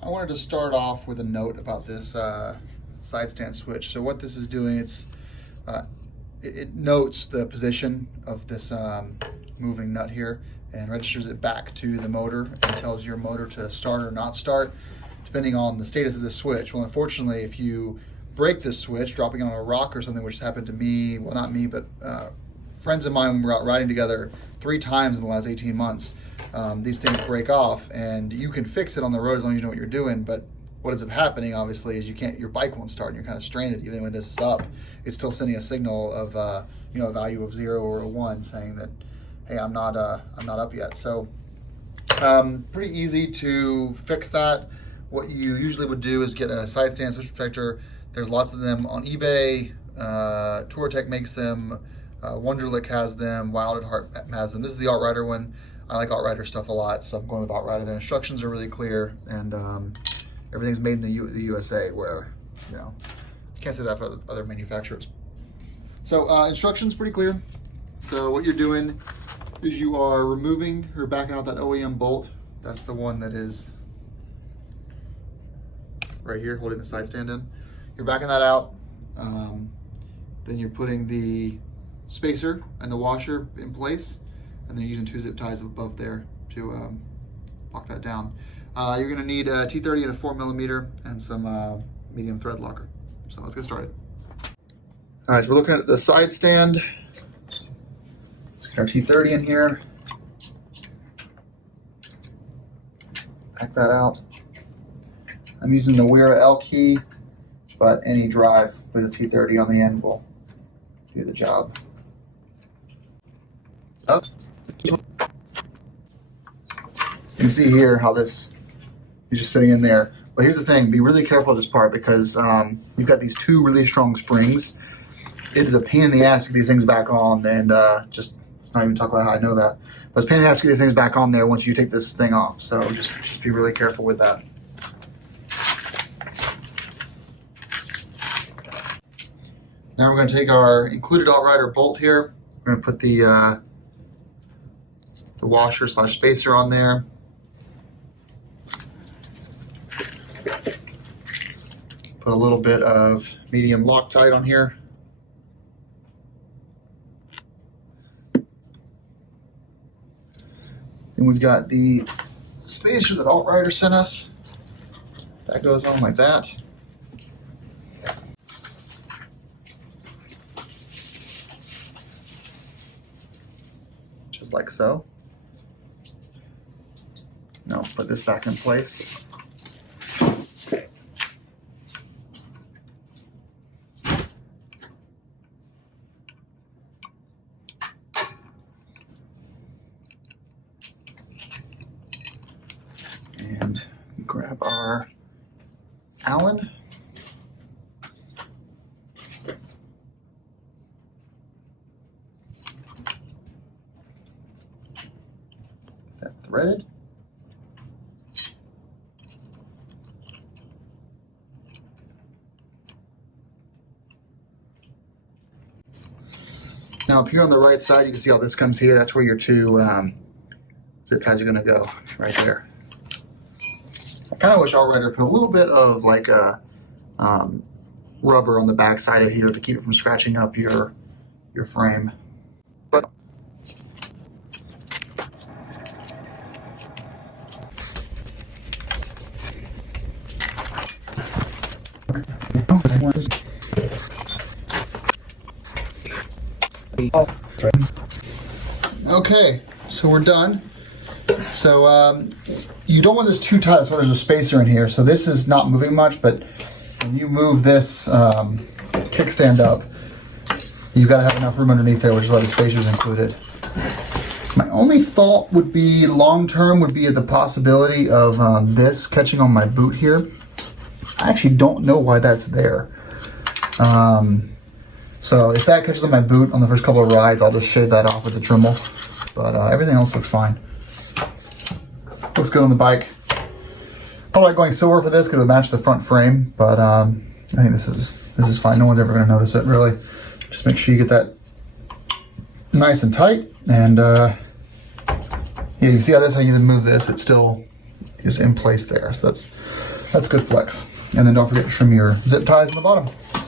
I wanted to start off with a note about this side stand switch. So what this is doing, it notes the position of this moving nut here and registers it back to the motor and tells your motor to start or not start, depending on the status of the switch. Well, unfortunately, if you break this switch, dropping it on a rock or something, which happened to me, well, not me, but friends of mine, when we were out riding together 3 times in the last 18 months, these things break off, and you can fix it on the road as long as you know what you're doing. But what ends up happening, obviously, is your bike won't start, and you're kind of stranded. Even when this is up, it's still sending a signal of a value of 0 or a 1, saying that, hey, I'm not up yet. So pretty easy to fix that. What you usually would do is get a side stand switch protector. There's lots of them on eBay. TourTech makes them. Wonderlic has them. Wild at Heart has them. This is the AltRider one. I like AltRider stuff a lot, so I'm going with AltRider. The instructions are really clear, and everything's made in the USA, where, you can't say that for other manufacturers. So instructions pretty clear. So what you're doing is you are removing or backing out that OEM bolt. That's the one that is right here, holding the side stand in. You're backing that out. Then you're putting the spacer and the washer in place, and then using 2 zip ties above there to lock that down. You're gonna need a T30 and a 4mm and some medium thread locker. So let's get started. All right, so we're looking at the side stand. Let's get our T30 in here. Back that out. I'm using the Wera L key, but any drive with a T30 on the end will do the job. Oh. You can see here how this is just sitting in there. But here's the thing, be really careful of this part, because you've got these 2 really strong springs. It is a pain in the ass to get these things back on, and let's not even talk about how I know that. But it's a pain in the ass to get these things back on there once you take this thing off. So just be really careful with that. Now we're going to take our included AltRider bolt here. We're going to put the washer / spacer on there. Put a little bit of medium Loctite on here. Then we've got the spacer that AltRider sent us. That goes on like that. Just like so. Now put this back in place. And grab our Allen. That threaded. Now up here on the right side, you can see how this comes here. That's where your 2 zip ties are going to go, right there. I kind of wish AltRider put a little bit of like a rubber on the back side of here to keep it from scratching up your frame. But okay, so we're done. So you don't want this too tight, that's why there's a spacer in here. So this is not moving much, but when you move this kickstand up, you've got to have enough room underneath there, which is why the spacer's included. My only thought would be, long-term, would be the possibility of this catching on my boot here. I actually don't know why that's there. So if that catches on my boot on the first couple of rides, I'll just shave that off with the Dremel. But everything else looks fine. Looks good on the bike. Probably going silver for this because it matches the front frame, but I think this is fine. No one's ever going to notice it, really. Just make sure you get that nice and tight, and yeah, you see how this, I even move this, it still is in place there. So that's good flex. And then don't forget to trim your zip ties on the bottom.